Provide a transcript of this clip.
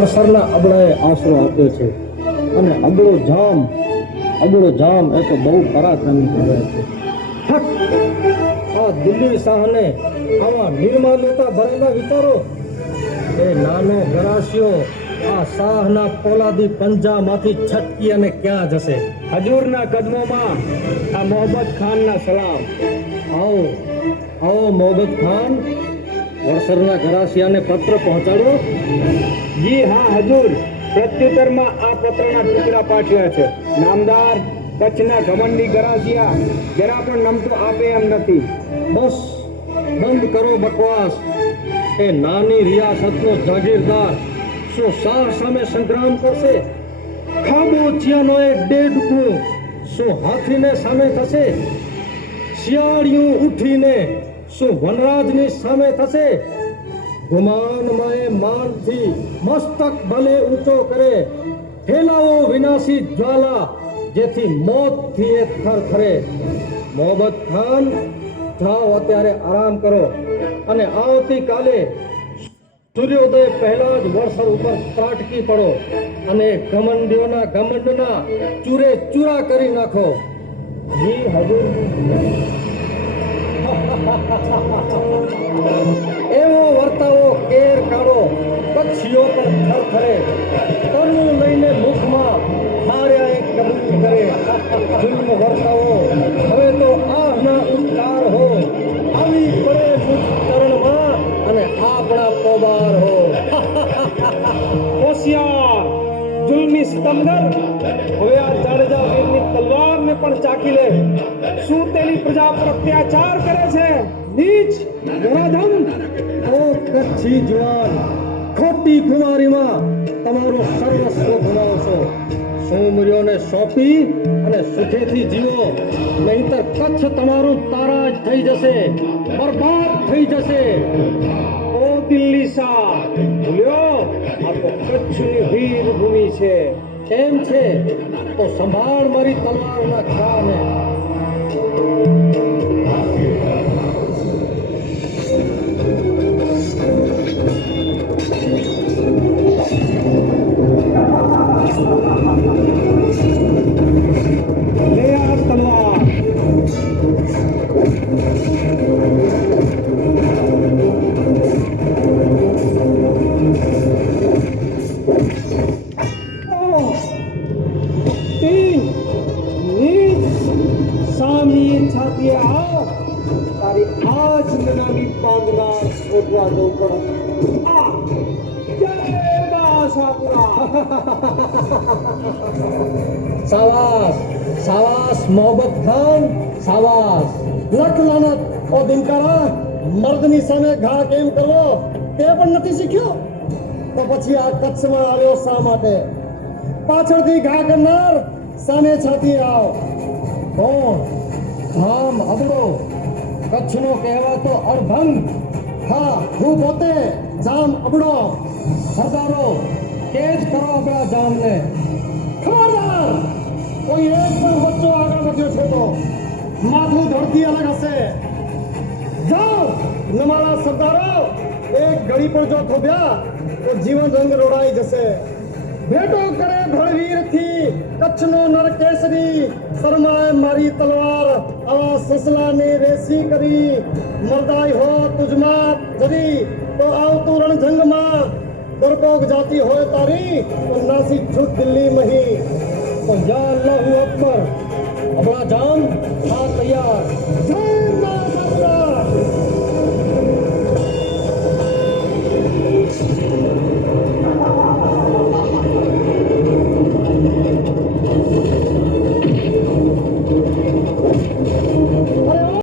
વડસરના અબળાએ આશરો આપ્યો છે. અને અબળો જામ અબળો જામ એ તો બહુ પરાક્રમી કહેવાય છે! આ દિલ્હી શાહને આવા નિર્માલ્યતા ભરેલા વિચારો? એ નાનો ગરાશિયો આ શાહના પોલાદી પંજામાંથી છટકી અને ક્યાં જશે? હજૂરના કદમોમાં આ મોહમ્મદ ખાનના સલામ. આવો આવો મોહમ્મદ ખાન. વડસરના ઘરાસિયાને પત્ર પહોંચાડો જી હા, હજુર. પ્રત્યુત્તરમાં આ પત્રના ટુકડા પાઠવ્યા છે. નામદાર, કચ્છના ઘમંડી ગરાસિયા જરા પણ નમતો આપે એમ નથી. બસ, બંધ કરો બકવાસ. એ નાની રિયાસતનો જાગીરદાર, શું સાર સામે સંગ્રામ કરશે? ખાબોચિયાનો એ ડેડકું શું હાથીને સામે થશે? શિયાળિયું ઉઠીને શું વનરાજની સામે થશે? ગુમાનમય માનથી મસ્તક ભલે ઊંચો કરે ફેલાવો વિનાશી જ્વાલા જેથી મોતથી એ થરથરે. મોહબત ખાન, જાઓ અત્યારે આરામ કરો અને આવતીકાલે સૂર્યોદય પહેલા જ વરસર ઉપર ત્રાટકી પડો અને ઘમંડીઓના ઘમંડના ચૂરે ચૂરા કરી નાખો. જી હજુર એવો વર્તાવો કેર કાળો પક્ષીઓ પર થરથરે તનુ લઈને મુખમાં હાર્યા એક કબૂલ કરે. જુલ્મ વર્તાવો જુલ્મી સિતમગર હવે આ જાડેજા વીરની તલવારને પણ ચાખી લે. શું તેની પ્રજા પર અત્યાચાર કરે છે. નીચ નરાધમ ઓ કચ્છી જવાન, ખોટી કુમારીમાં તમારો સર્વસ્વ ગુમાવશો સૌમર્યોને સોંપી અને સુખેથી જીવો, નહીતર કચ્છ તમારું તારાજ થઈ જશે, બરબાદ થઈ જશે. ભૂમિ છે. કેમ છે? તો સંભાળ મારી તલવારના ઘાને છાતીએ આવ તારી આ મનાવી પાંદડા શોધવા જવું પડે. આ સાવાસ સાવાસ મોહબ્બત ખાન, સાવાસ. લખ લાનત ઓ દિનકારા મર્દની સામે ઘા કેમ કરવો? તે પણ નથી શીખ્યો? તો પછી આ કચ્છમાં આવ્યો શા માટે? પાછળથી ઘા કરનાર સામે છાતી આવ. કોણ? ધામ અબડો કચ્છનો કહેવાતો અર્ધંગ હા, હું પોતે જામ અબડો. સરદારો કેજ કરો આપણા જામને? ખબરદાર! કોઈ એક પણ બચ્ચો આગળ વધ્યો છે તો માથું ધરતી અલગ હશે. જાઓ, નમાલા સરદારો, એક ઘડી પર જો થોભ્યા, તો જીવન રંગ રોડાઈ જશે. ભેટો કરે ભળવીરથી. કચ્છનો નર કેસરી શરમાય મારી તલવાર, આવા સસલાને રેસી કરી મરદાઈ હો તુજમાં, જરી, તો આવતું રણજંગમાં ડરપોક જાતી હોય તારી તો નાસી છૂટ દિલ્હી મહી તો યા અલ્લાહુ અકબર, આપણા જામ